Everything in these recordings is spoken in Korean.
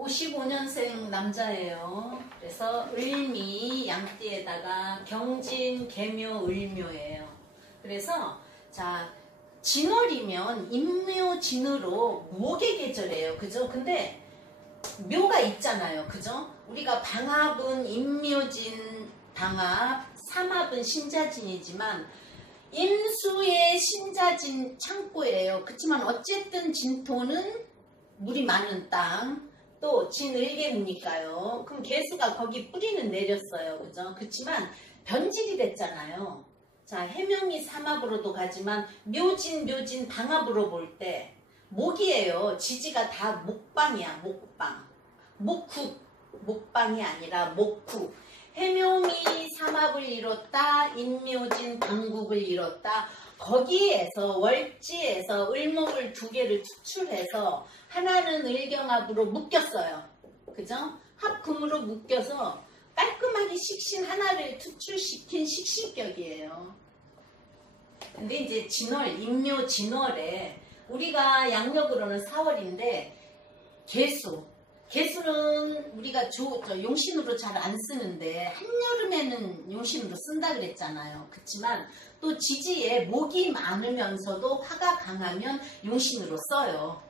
55년생 남자예요. 그래서 을미 양띠에다가 경진, 계묘, 을묘예요. 그래서 자 진월이면 임묘진으로 목의 계절이에요. 그죠? 근데 묘가 있잖아요. 그죠? 우리가 방합은 임묘진 방합, 삼합은 신자진이지만 임수의 신자진 창고예요. 그렇지만 어쨌든 진토는 물이 많은 땅, 또 진을개무니까요. 그럼 개수가 거기 뿌리는 내렸어요. 그죠? 그렇지만 변질이 됐잖아요. 자, 해명이 삼합으로도 가지만 묘진 방합으로 볼 때 목이에요. 지지가 다 목방이야. 목방. 목방이 아니라 목국. 해묘미 삼합을 이뤘다. 임묘진 방국을 이뤘다. 거기에서 월지에서 을목을 두 개를 추출해서 하나는 을경합으로 묶였어요. 그죠? 합금으로 묶여서 깔끔하게 식신 하나를 추출시킨 식신격이에요. 근데 이제 진월, 임묘 진월에 우리가 양력으로는 4월인데 개수는 우리가 용신으로 잘 안 쓰는데 한여름에는 용신으로 쓴다 그랬잖아요. 그렇지만 또 지지에 목이 많으면서도 화가 강하면 용신으로 써요.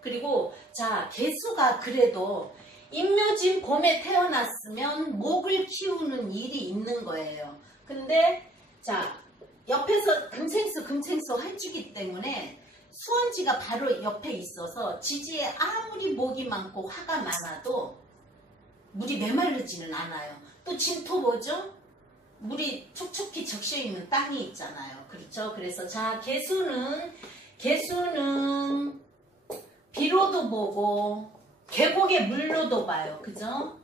그리고 자 개수가 그래도 임묘진 봄에 태어났으면 목을 키우는 일이 있는 거예요. 근데 자 옆에서 금생수 해주기 때문에 수원지가 바로 옆에 있어서 지지에 아무리 목이 많고 화가 많아도 물이 메마르지는 않아요. 또 진토 뭐죠? 물이 촉촉히 적셔있는 땅이 있잖아요. 그렇죠? 그래서 자 개수는 비로도 보고 계곡의 물로도 봐요. 그죠?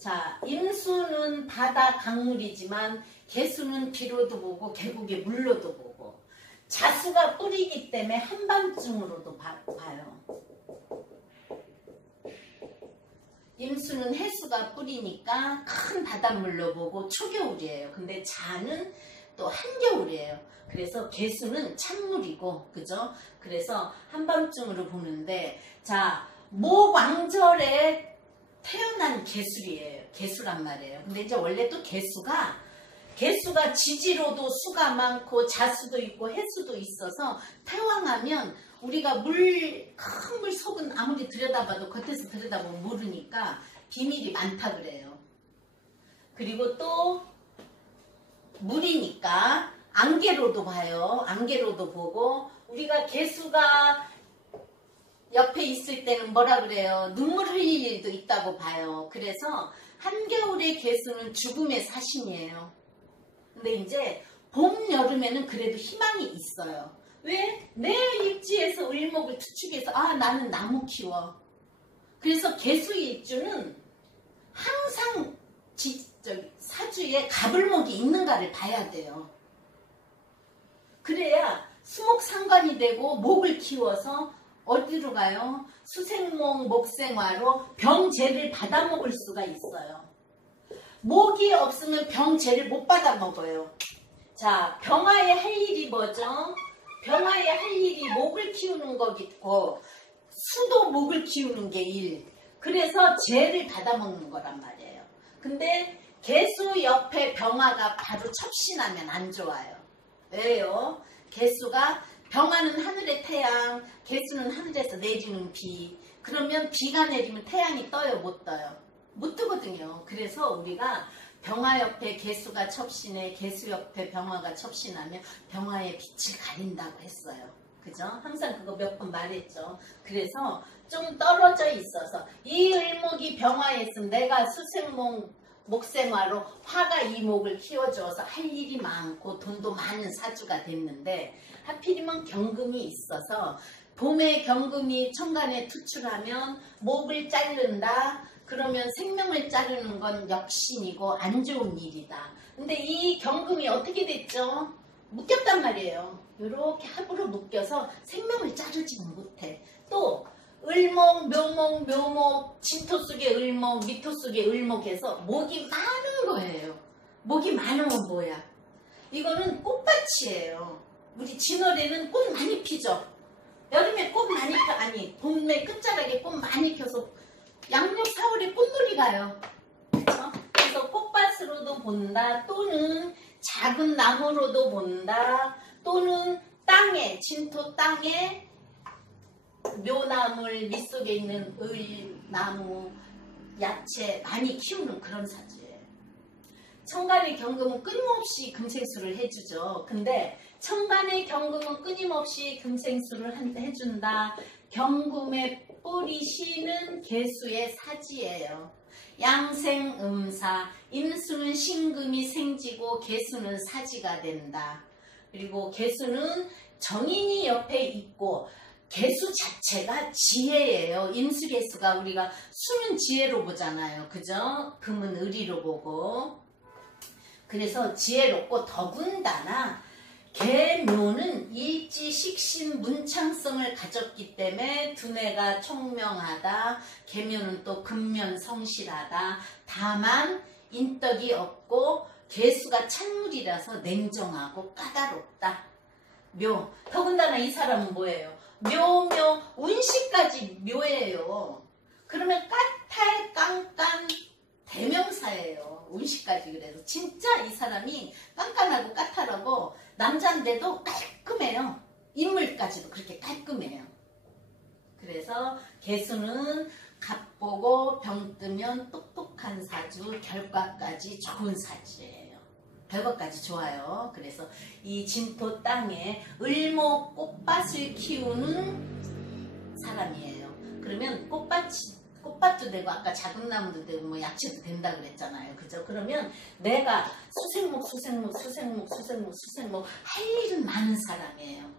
자 임수는 바다 강물이지만 개수는 비로도 보고 계곡의 물로도 보고 자수가 뿌리기 때문에 한밤중으로도 봐요. 임수는 해수가 뿌리니까 큰 바닷물로 보고 초겨울이에요. 근데 자는 또 한겨울이에요. 그래서 개수는 찬물이고, 그죠? 그래서 한밤중으로 보는데, 자, 모왕절에 태어난 개수란 말이에요. 근데 이제 원래 또 개수가 지지로도 수가 많고 자수도 있고 해수도 있어서 태왕하면 우리가 큰 물 속은 아무리 들여다봐도 겉에서 들여다보면 모르니까 비밀이 많다 그래요. 그리고 또 물이니까 안개로도 봐요. 안개로도 보고 우리가 개수가 옆에 있을 때는 뭐라 그래요? 눈물 흘릴 일도 있다고 봐요. 그래서 한겨울의 개수는 죽음의 사신이에요. 근데 이제 봄, 여름에는 그래도 희망이 있어요. 왜? 내 입지에서 을목을 투축해서 나는 나무 키워. 그래서 개수일주는 항상 사주에 갑을목이 있는가를 봐야 돼요. 그래야 수목상관이 되고 목을 키워서 어디로 가요? 수생목, 목생화로 병재를 받아 먹을 수가 있어요. 목이 없으면 병재를 못 받아 먹어요. 자, 병화에 할 일이 뭐죠? 병화에 할 일이 목을 키우는 거겠고 수도 목을 키우는 게 일. 그래서 재를 받아 먹는 거란 말이에요. 근데 개수 옆에 병화가 바로 첩신하면 안 좋아요. 왜요? 병화는 하늘의 태양, 개수는 하늘에서 내리는 비. 그러면 비가 내리면 태양이 떠요? 못 떠요? 못 뜨거든요. 그래서 우리가 병화 옆에 개수가 첩신해, 개수 옆에 병화가 첩신하면 병화의 빛을 가린다고 했어요. 그죠? 항상 그거 몇 번 말했죠. 그래서 좀 떨어져 있어서 이 을목이 병화에 있으면 내가 수생목, 목생화로 화가 이 목을 키워줘서 할 일이 많고 돈도 많은 사주가 됐는데 하필이면 경금이 있어서 봄에 경금이 천간에 투출하면 목을 자른다. 그러면 생명을 자르는 건 역신이고 안 좋은 일이다. 근데 이 경금이 어떻게 됐죠? 묶였단 말이에요. 이렇게 합으로 묶여서 생명을 자르지는 못해. 또 을목, 묘목, 진토 속에 을목, 미토 속에 을목해서 목이 많은 거예요. 목이 많으면 뭐야? 이거는 꽃밭이에요. 우리 진월에는 꽃 많이 피죠. 여름에 꽃 많이 펴, 봄에 끝자락에 꽃 많이 펴서 양력 4월에 꽃놀이 가요. 그렇죠? 그래서 꽃밭으로도 본다, 또는 작은 나무로도 본다, 또는 땅에, 진토 땅에 묘나물 밑속에 있는 을나무, 야채 많이 키우는 그런 사주예요. 천간의 경금은 끊임없이 금생수를 해주죠. 근데 천간의 경금은 끊임없이 금생수를 해준다. 경금의 뿌리 시는 개수의 사지예요. 양생음사, 임수는 신금이 생지고 개수는 사지가 된다. 그리고 개수는 정인이 옆에 있고 개수 자체가 지혜예요. 임수개수가 우리가 수는 지혜로 보잖아요. 그죠? 금은 의리로 보고. 그래서 지혜롭고 더군다나 계묘는 일지, 식신, 문창성을 가졌기 때문에 두뇌가 총명하다. 계묘는 또 근면 성실하다. 다만 인덕이 없고 개수가 찬물이라서 냉정하고 까다롭다. 묘. 더군다나 이 사람은 뭐예요? 묘, 운시까지 묘예요. 그러면 까탈, 깐깐, 대명사예요. 운시까지. 그래서 진짜 이 사람이 깐깐하고 까탈하고 남자인데도 깔끔해요. 인물까지도 그렇게 깔끔해요. 그래서 개수는 갑보고 병 뜨면 똑똑한 사주, 결과까지 좋은 사주예요. 결과까지 좋아요. 그래서 이 진토 땅에 을목 꽃밭을 키우는 사람이에요. 그러면 꽃밭도 되고 아까 작은 나무도 되고 뭐 야채도 된다 그랬잖아요. 그죠? 그러면 내가 수생목 할 일은 많은 사람이에요.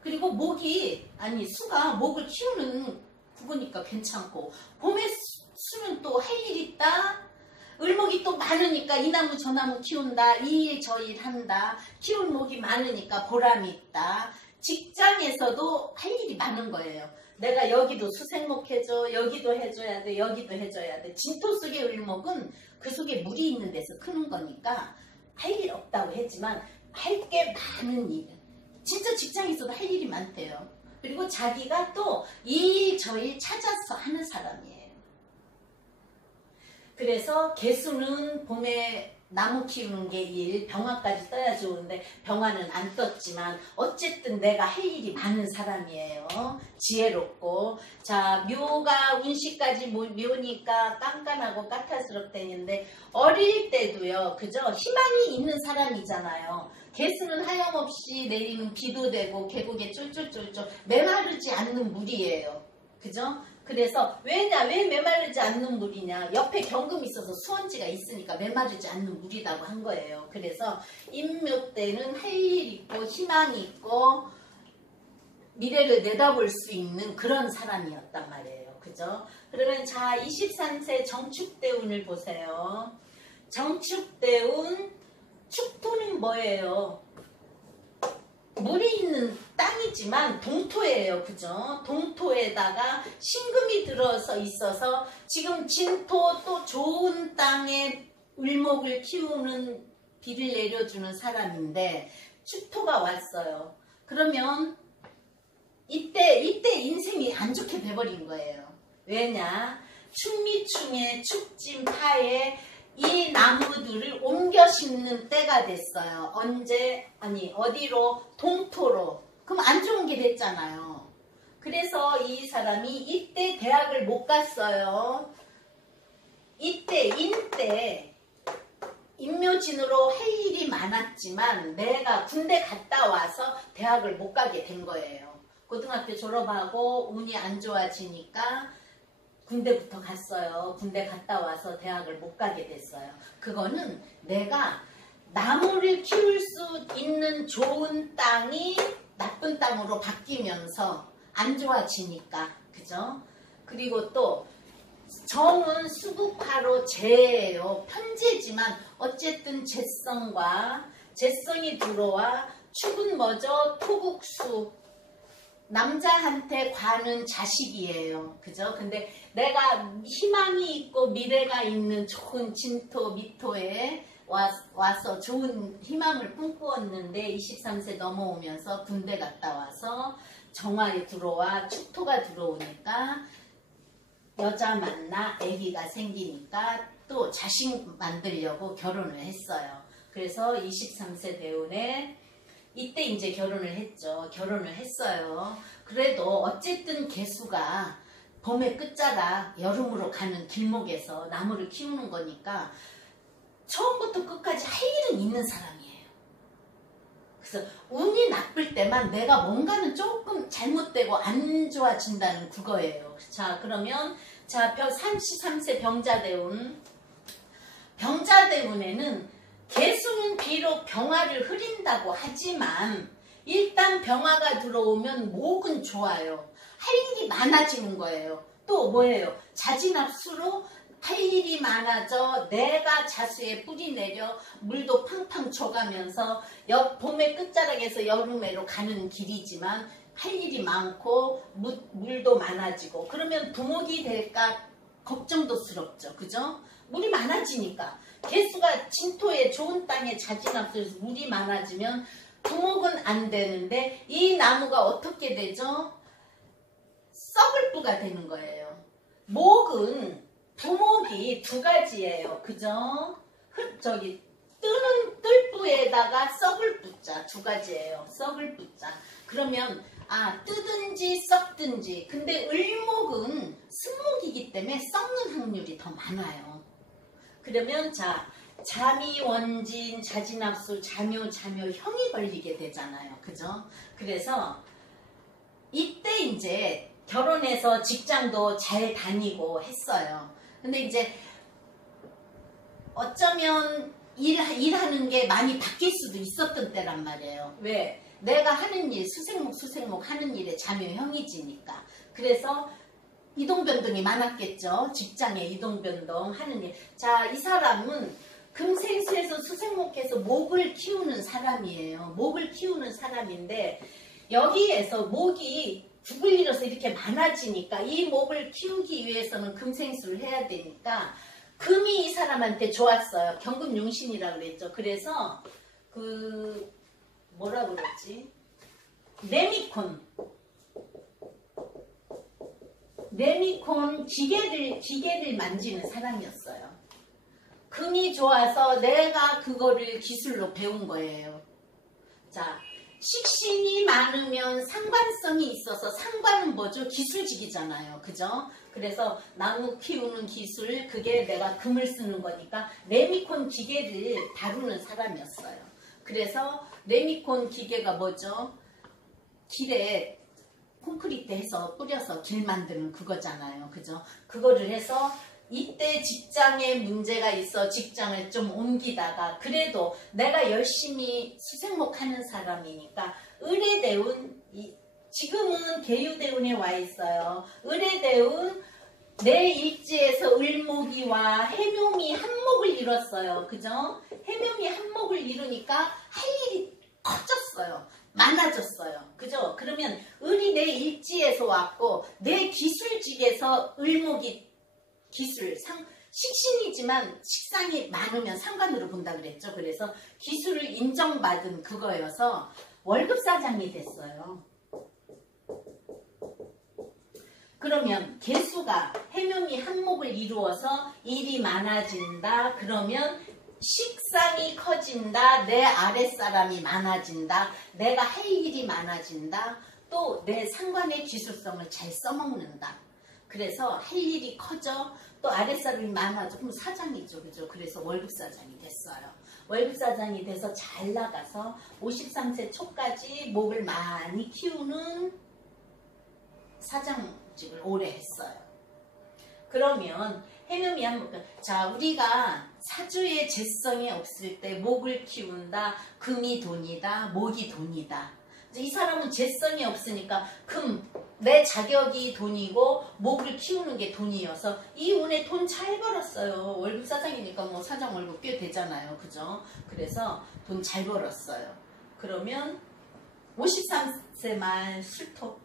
그리고 수가 목을 키우는 구구니까 괜찮고, 봄에 수는 또 할 일 있다. 을목이 또 많으니까 이 나무 저 나무 키운다. 이 일 저 일 한다. 키운 목이 많으니까 보람이 있다. 직장에서도 할 일이 많은 거예요. 내가 여기도 수생목 해줘, 여기도 해줘야 돼, 여기도 해줘야 돼. 진토 속의 을목은 그 속에 물이 있는 데서 크는 거니까 할 일 없다고 했지만 할 게 많은 일. 진짜 직장에서도 할 일이 많대요. 그리고 자기가 또 이 일 저 일 찾아서 하는 사람이에요. 그래서 개수는 봄에 나무 키우는 게 일, 병화까지 떠야 좋은데 병화는 안 떴지만 어쨌든 내가 할 일이 많은 사람이에요. 지혜롭고. 자, 묘가 운시까지 묘니까 깐깐하고 까탈스럽다는데 어릴 때도요. 그죠? 희망이 있는 사람이잖아요. 개수는 하염없이 내리는 비도 되고 계곡에 쫄쫄쫄쫄 메마르지 않는 물이에요. 그죠? 그래서 왜 메마르지 않는 물이냐? 옆에 경금이 있어서 수원지가 있으니까 메마르지 않는 물이라고 한 거예요. 그래서 임묘 때는 할 일 있고 희망이 있고 미래를 내다볼 수 있는 그런 사람이었단 말이에요. 그죠? 그러면 자, 23세 정축대운을 보세요. 정축대운, 축토는 뭐예요? 물이 있는 땅이지만 동토예요. 그죠? 동토에다가 신금이 들어서 있어서 지금 진토 또 좋은 땅에 을목을 키우는 비를 내려주는 사람인데 축토가 왔어요. 그러면 이때 인생이 안 좋게 돼버린 거예요. 왜냐? 충미충에 축진파에 이 나무들을 옮겨 심는 때가 됐어요. 언제? 어디로? 동토로. 그럼 안 좋은 게 됐잖아요. 그래서 이 사람이 이때 대학을 못 갔어요. 이때 인묘진으로 할 일이 많았지만 내가 군대 갔다 와서 대학을 못 가게 된 거예요. 고등학교 졸업하고 운이 안 좋아지니까 군대부터 갔어요. 군대 갔다 와서 대학을 못 가게 됐어요. 그거는 내가 나무를 키울 수 있는 좋은 땅이 나쁜 땅으로 바뀌면서 안 좋아지니까. 그죠? 그리고 또 정은 수국화로 재예요. 편재지만 어쨌든 재성이 들어와 축은 뭐죠? 토국수. 남자한테 관은 자식이에요. 그죠? 근데 내가 희망이 있고 미래가 있는 좋은 진토, 미토에 와서 좋은 희망을 꿈꾸었는데 23세 넘어오면서 군대 갔다 와서 정화에 들어와 축토가 들어오니까 여자 만나 아기가 생기니까 또 자식 만들려고 결혼을 했어요. 그래서 23세 대운에 이때 이제 결혼을 했죠. 결혼을 했어요. 그래도 어쨌든 개수가 봄의 끝자락 여름으로 가는 길목에서 나무를 키우는 거니까 처음부터 끝까지 할 일은 있는 사람이에요. 그래서 운이 나쁠 때만 내가 뭔가는 조금 잘못되고 안 좋아진다는 그거예요. 자, 그러면 자 33세 병자대운. 병자대운에는 개수는 비록 병화를 흐린다고 하지만 일단 병화가 들어오면 목은 좋아요. 할 일이 많아지는 거예요. 또 뭐예요? 자진합수로 할 일이 많아져 내가 자수에 뿌리 내려 물도 팡팡 줘가면서 봄의 끝자락에서 여름에로 가는 길이지만 할 일이 많고 물도 많아지고 그러면 두목이 될까 걱정도스럽죠. 그죠? 물이 많아지니까 개수가 진토에 좋은 땅에 자진합수해서 물이 많아지면 두목은 안 되는데 이 나무가 어떻게 되죠? 썩을 뿌가 되는 거예요. 목은 두목이 두 가지예요. 그죠? 뜨는 뜰뿌에다가 썩을 뿌자 두 가지예요. 썩을 뿌자. 그러면 뜨든지 썩든지. 근데 을목은 승목이기 때문에 썩는 확률이 더 많아요. 그러면 자 자미원진 자진합수 자묘 형이 걸리게 되잖아요. 그죠? 그래서 이때 이제 결혼해서 직장도 잘 다니고 했어요. 근데 이제 어쩌면 일하는 게 많이 바뀔 수도 있었던 때란 말이에요. 왜? 내가 하는 일, 수생목 하는 일에 자묘형이지니까. 그래서 이동변동이 많았겠죠. 직장에 이동변동 하는 일. 자, 이 사람은 금생수에서 수생목해서 목을 키우는 사람이에요. 목을 키우는 사람인데 여기에서 목이 죽을 일어서 이렇게 많아지니까 이 목을 키우기 위해서는 금생수를 해야 되니까 금이 이 사람한테 좋았어요. 경금용신이라고 그랬죠. 그래서 뭐라고 그랬지? 레미콘 기계를 만지는 사람이었어요. 금이 좋아서 내가 그거를 기술로 배운 거예요. 자, 식신이 많으면 상관성이 있어서 상관은 뭐죠? 기술직이잖아요. 그죠? 그래서 나무 키우는 기술, 그게 내가 금을 쓰는 거니까 레미콘 기계를 다루는 사람이었어요. 그래서 레미콘 기계가 뭐죠? 길에 콘크리트 해서 뿌려서 길 만드는 그거잖아요. 그죠? 그거를 해서 이때 직장에 문제가 있어 직장을 좀 옮기다가 그래도 내가 열심히 수생목하는 사람이니까 을의대운, 지금은 계유대운에 와 있어요. 을의대운 내 일지에서 을목이와 해묘미 한목을 이뤘어요. 그죠? 해묘미 한목을 이루니까 할 일이 커졌어요. 많아졌어요. 그죠? 그러면 을이 내 일지에서 왔고 내 기술직에서 을목이 식신이지만 식상이 많으면 상관으로 본다 그랬죠. 그래서 기술을 인정받은 그거여서 월급사장이 됐어요. 그러면 개수가 해묘미 한목을 이루어서 일이 많아진다. 그러면 식상이 커진다. 내 아랫사람이 많아진다. 내가 할 일이 많아진다. 또 내 상관의 기술성을 잘 써먹는다. 그래서 할 일이 커져. 또 아랫사람이 많아져. 그럼 사장이죠. 그죠? 그래서 월급사장이 됐어요. 월급사장이 돼서 잘 나가서 53세 초까지 목을 많이 키우는 사장직을 오래 했어요. 그러면 해묘미 한목, 자, 우리가 사주에 재성이 없을 때 목을 키운다. 금이 돈이다. 목이 돈이다. 이 사람은 재성이 없으니까 내 자격이 돈이고 목을 키우는 게 돈이어서 이 운에 돈 잘 벌었어요. 월급 사장이니까 뭐 사장 월급 꽤 되잖아요. 그죠? 그래서 돈 잘 벌었어요. 그러면 53세 말 술토.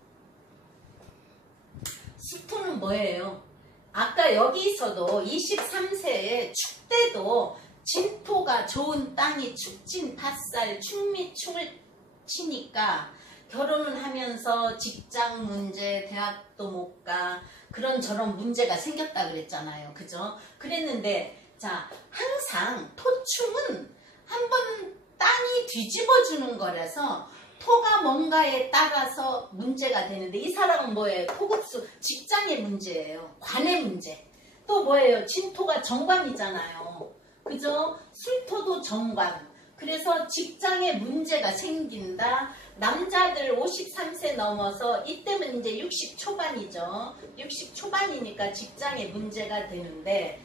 술토는 뭐예요? 아까 여기서도 23세에 축때도 진토가 좋은 땅이 축진 밭살 충미 충을 치니까 결혼을 하면서 직장 문제, 대학도 못 가, 그런저런 문제가 생겼다 그랬잖아요. 그죠? 그랬는데, 자, 항상 토충은 한번 땅이 뒤집어주는 거라서 토가 뭔가에 따라서 문제가 되는데, 이 사람은 뭐예요? 토급수, 직장의 문제예요. 관의 문제. 또 뭐예요? 진토가 정관이잖아요. 그죠? 술토도 정관. 그래서 직장에 문제가 생긴다. 남자들 53세 넘어서 이때면 이제 60 초반이죠. 60 초반이니까 직장에 문제가 되는데,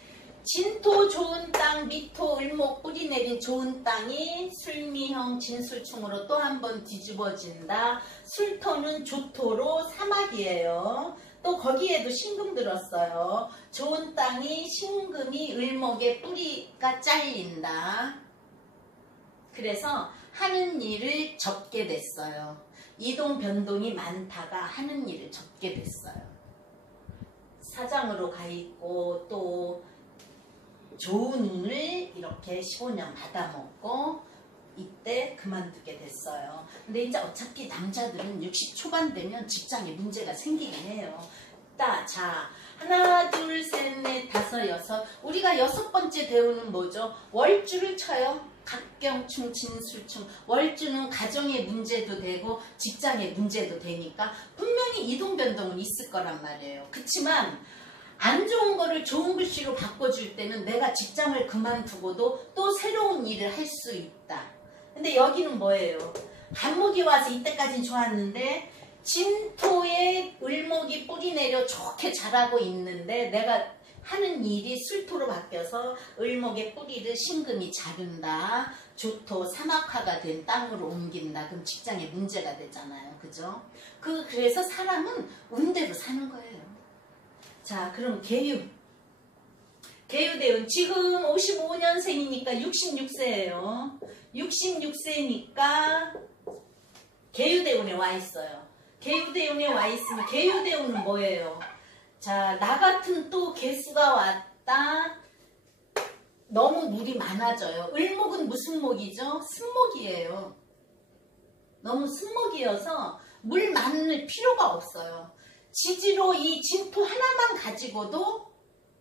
진토 좋은 땅, 미토, 을목 뿌리 내린 좋은 땅이 술미형 진술충으로 또 한 번 뒤집어진다. 술토는 조토로 사막이에요. 또 거기에도 신금 들었어요. 좋은 땅이 신금이 을목의 뿌리가 잘린다. 그래서 하는 일을 접게 됐어요. 이동 변동이 많다가 하는 일을 접게 됐어요. 사장으로 가 있고 또 좋은 운을 이렇게 15년 받아먹고 이때 그만두게 됐어요. 근데 이제 어차피 남자들은 60 초반 되면 직장에 문제가 생기긴 해요. 자, 하나, 둘, 셋, 넷, 다섯, 여섯. 우리가 6번째 대우는 뭐죠? 월주를 쳐요. 각경충, 진술충. 월주는 가정의 문제도 되고 직장의 문제도 되니까 분명히 이동변동은 있을 거란 말이에요. 그치만 안 좋은 거를 좋은 글씨로 바꿔줄 때는 내가 직장을 그만두고도 또 새로운 일을 할 수 있다. 근데 여기는 뭐예요? 간목이 와서 이때까지는 좋았는데 진토에 을목이 뿌리 내려 좋게 자라고 있는데 내가 하는 일이 술토로 바뀌어서 을목의 뿌리를 신금이 자른다. 조토, 사막화가 된 땅으로 옮긴다. 그럼 직장에 문제가 되잖아요. 그죠? 그래서 사람은 운대로 사는 거예요. 자, 그럼 개유. 개유대운 지금 55년생이니까 66세예요. 66세니까 개유대운에 와 있어요. 개유대운에 와 있으면 개유대운은 뭐예요? 자, 나 같은 또 개수가 왔다. 너무 물이 많아져요. 을목은 무슨 목이죠? 승목이에요. 너무 승목이어서 물 많을 필요가 없어요. 지지로 이 진토 하나만 가지고도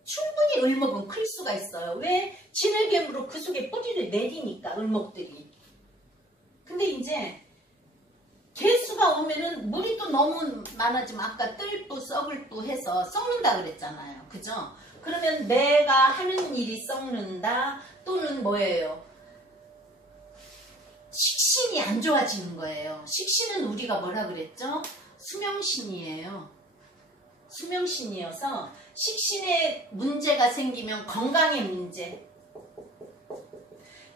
충분히 을목은 클 수가 있어요. 왜? 진을개무로 그 속에 뿌리를 내리니까 을목들이. 근데 이제 개수가 오면은 물이 또 너무 많아지면 아까 뜰뿌 썩을뿌 해서 썩는다 그랬잖아요. 그죠? 그러면 내가 하는 일이 썩는다. 또는 뭐예요? 식신이 안 좋아지는 거예요. 식신은 우리가 뭐라 그랬죠? 수명신이에요. 수명신이어서 식신에 문제가 생기면 건강의 문제.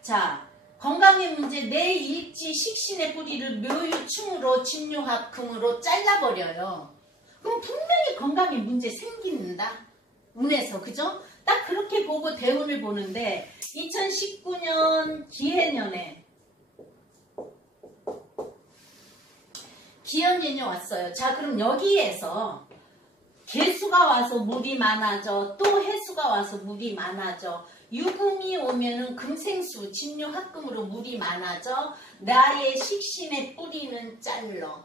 자, 건강의 문제, 내 일지 식신의 뿌리를 묘유충으로 진묘합금으로 잘라버려요. 그럼 분명히 건강에 문제 생긴다. 운에서, 그죠? 딱 그렇게 보고 대운을 보는데 2019년 기해년에 기현년이 왔어요. 자, 그럼 여기에서 개수가 와서 물이 많아져. 또 해수가 와서 물이 많아져. 유금이 오면은 금생수, 진묘합금으로 물이 많아져. 나의 식신의 뿌리는 잘러.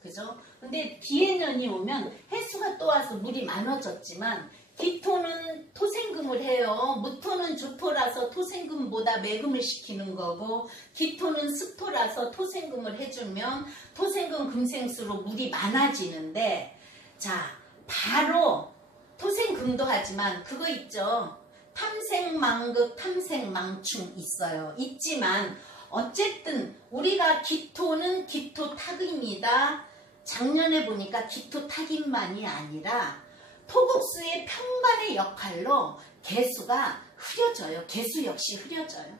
그죠? 근데 기해년이 오면 해수가 또 와서 물이 많아졌지만 기토는 토생금을 해요. 무토는 조토라서 토생금보다 매금을 시키는 거고 기토는 습토라서 토생금을 해주면 토생금 금생수로 물이 많아지는데 자, 바로 토생금도 하지만 그거 있죠. 탐생망극, 탐생망충 있어요. 있지만 어쨌든 우리가 기토는 기토탁입니다. 작년에 보니까 기토탁인만이 아니라 토국수의 평관의 역할로 개수가 흐려져요. 개수 역시 흐려져요.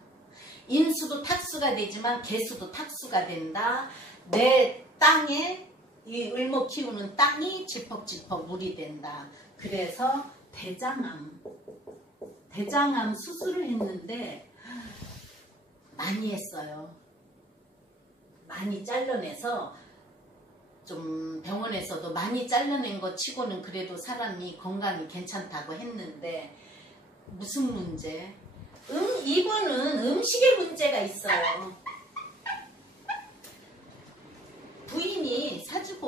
인수도 탁수가 되지만 개수도 탁수가 된다. 내 땅에 이 을목 키우는 땅이 질퍽질퍽 물이 된다. 그래서 대장암 수술을 했는데 많이 했어요. 많이 잘라내서 좀 병원에서도 많이 잘라낸 거 치고는 그래도 사람이 건강이 괜찮다고 했는데 무슨 문제? 이분은 음식에 문제가 있어요.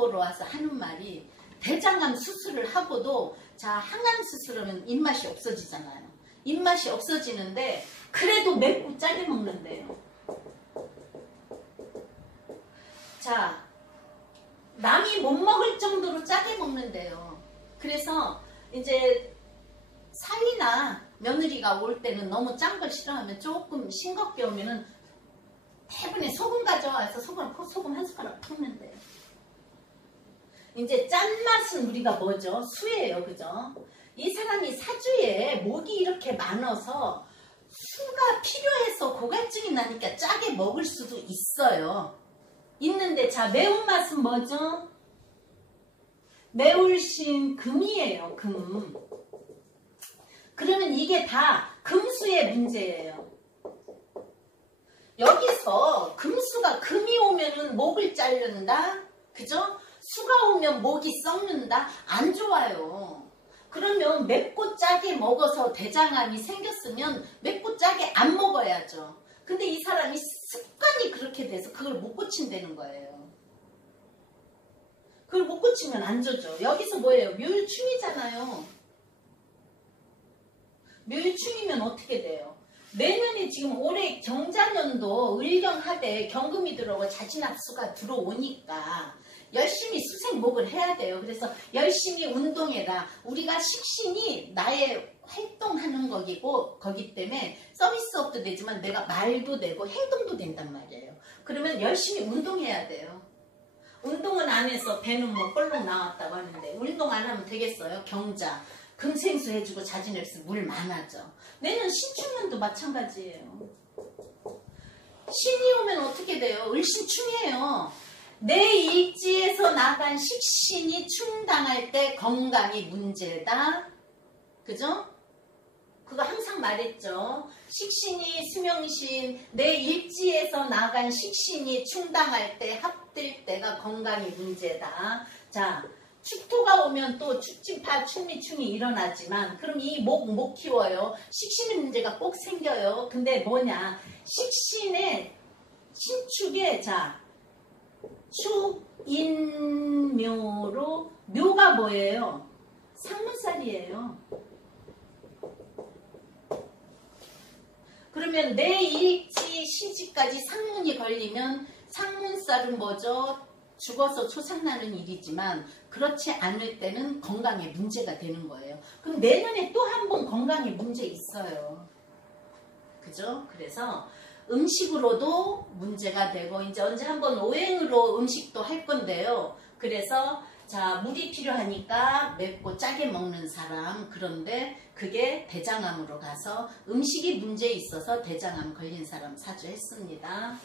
보러 와서 하는 말이 대장암 수술을 하고도 자 항암 수술하면 입맛이 없어지잖아요. 입맛이 없어지는데 그래도 맵고 짜게 먹는데요. 자 남이 못 먹을 정도로 짜게 먹는데요. 그래서 이제 사위나 며느리가 올 때는 너무 짠 걸 싫어하면 조금 싱겁게 오면은 대부분에 소금 가져와서 소금 한 숟가락 푸면 돼요. 이제 짠맛은 우리가 뭐죠? 수예요. 그죠? 이 사람이 사주에 목이 이렇게 많아서 수가 필요해서 고갈증이 나니까 짜게 먹을 수도 있어요. 있는데 자 매운맛은 뭐죠? 매울신 금이에요. 금. 그러면 이게 다 금수의 문제예요. 여기서 금수가 금이 오면은 목을 자른다. 그죠? 수가 오면 목이 썩는다. 안 좋아요. 그러면 맵고 짜게 먹어서 대장암이 생겼으면 맵고 짜게 안 먹어야죠. 근데 이 사람이 습관이 그렇게 돼서 그걸 못 고친다는 거예요. 그걸 못 고치면 안 좋죠. 여기서 뭐예요? 묘유충이잖아요. 묘유충이면 어떻게 돼요? 내년에 지금 올해 경자년도 을경하대 경금이 들어오고 자진합수가 들어오니까 열심히 수생목을 해야 돼요. 그래서 열심히 운동해라. 우리가 식신이 나의 활동하는 거기 때문에 서비스업도 되지만 내가 말도 되고 행동도 된단 말이에요. 그러면 열심히 운동해야 돼요. 운동은 안 해서 배는 뭐 볼록 나왔다고 하는데 운동 안 하면 되겠어요? 경자. 금생수 해주고 자진합수 물 많아져. 내년 신축년도 마찬가지예요. 신이 오면 어떻게 돼요? 을신충이에요. 내 일지에서 나간 식신이 충당할 때 건강이 문제다. 그죠? 그거 항상 말했죠. 식신이 수명신, 내 일지에서 나간 식신이 충당할 때 합들 때가 건강이 문제다. 자, 축토가 오면 또 축진파, 충미충이 일어나지만 그럼 이 목 못 키워요. 식신의 문제가 꼭 생겨요. 근데 뭐냐? 식신의 신축에 자 축인묘로 묘가 뭐예요? 상문살이에요. 그러면 내 일지 시지까지 상문이 걸리면 상문살은 뭐죠? 죽어서 초상나는 일이지만 그렇지 않을 때는 건강에 문제가 되는 거예요. 그럼 내년에 또 한 번 건강에 문제 있어요. 그죠? 그래서 음식으로도 문제가 되고 이제 언제 한번 오행으로 음식도 할 건데요. 그래서 자 물이 필요하니까 맵고 짜게 먹는 사람 그런데 그게 대장암으로 가서 음식이 문제 있어서 대장암 걸린 사람 사주했습니다.